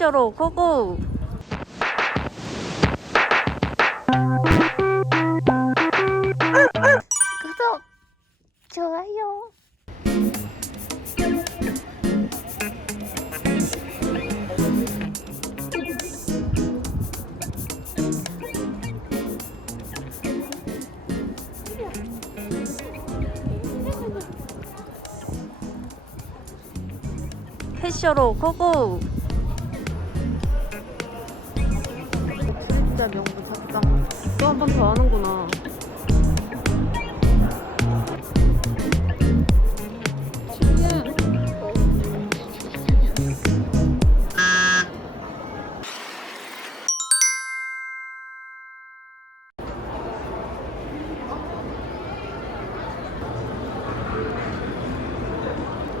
패셔로 고고! 구독! 좋아요! 패셔로 고고! 진짜 명부 샀다. 또한 번 더 하는구나.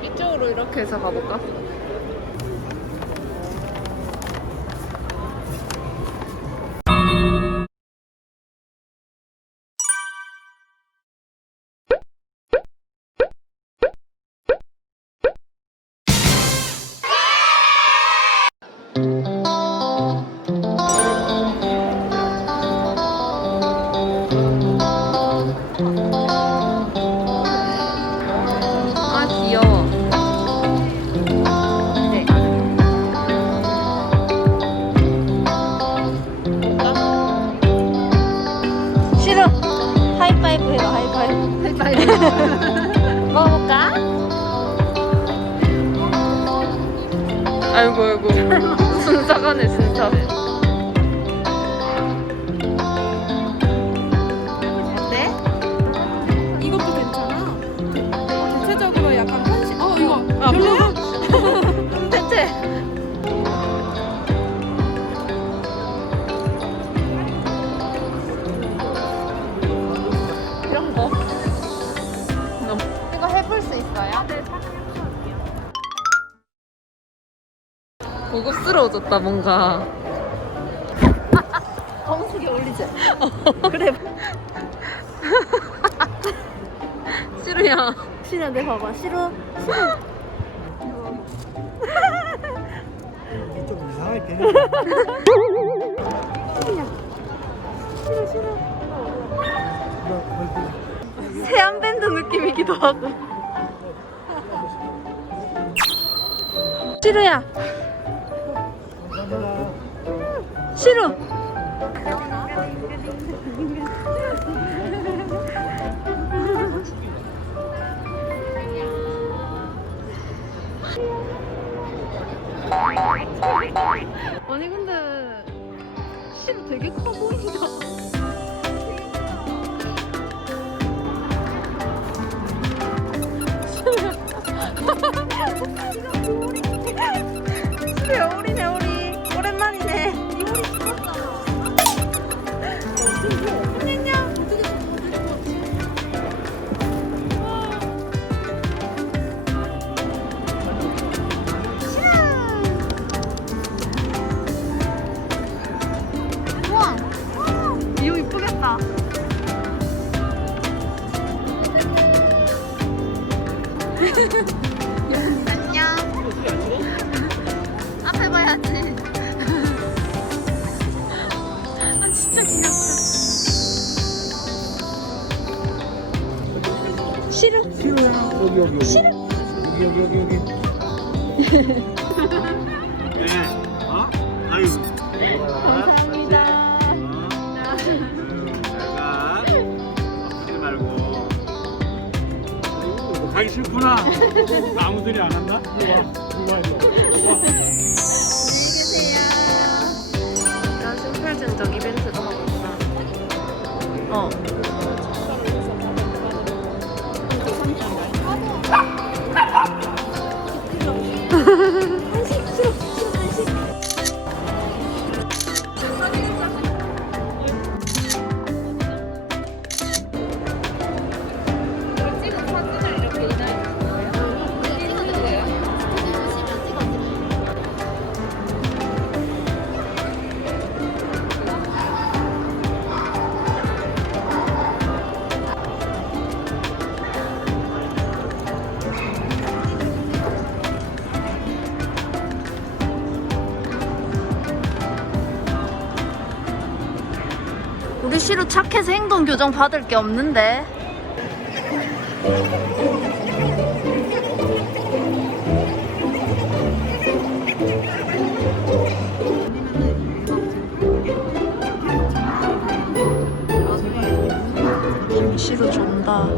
이쪽으로 이렇게 해서 가볼까? 먹어볼까? 아이고 아이고. 순사가네 순사. 네? 고급스러워졌다 뭔가. 정수기 올리지. 그래. 시루야. 시루 내 봐봐. 시루. 좀 이상하게 세안 밴드 느낌이기도 하고. 시루야. 시루. 아니 근데 시루 되게 커 보인다. 안녕 앞에 봐야지. 아 진짜 귀엽다. 싫어. 여기 여기 여기 여기 여기 여기 여기 네 어? 아유 감사합니다. 내가 아프지 말고 가기 싫구나 아무들이 안 한다? 와 이리 와 안녕히 계세요. 나 심플전적 이벤트도 하고 있 구나. 어. 도착해서 행동 교정 받을 게 없는데. 임시로 준다.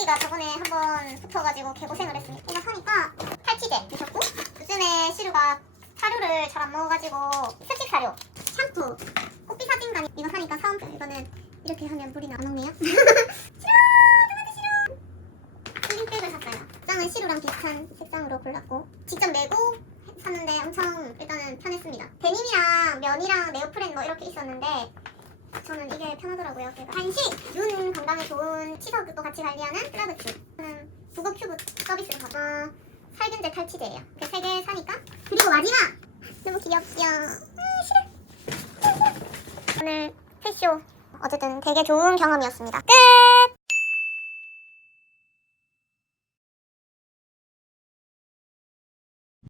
진드기가 저번에 한번 붙어가지고 개고생을 했습니다. 이거 사니까 탈취제 주셨고 요즘에 시루가 사료를 잘 안 먹어가지고 스틱 사료, 샴푸, 꽃비 사진관 이거 사니까 사은품 이거는 이렇게 하면 물이 안 녹네요. 힐링백을 샀어요. 색상은 시루랑 비슷한 색상으로 골랐고 직접 메고 샀는데 엄청 일단은 편했습니다. 데님이랑 면이랑 네오프렌 뭐 이렇게 있었는데 저는 이게 편하더라고요. 그래서 간식, 눈 건강에 좋은 치석도 같이 관리하는 플라그치. 저는 북어 큐브 서비스를 받아 어, 살균제 탈취제예요. 그세개 사니까 그리고 마지막 너무 귀엽죠. 아 싫어. 오늘 패쇼 어쨌든 되게 좋은 경험이었습니다. 끝.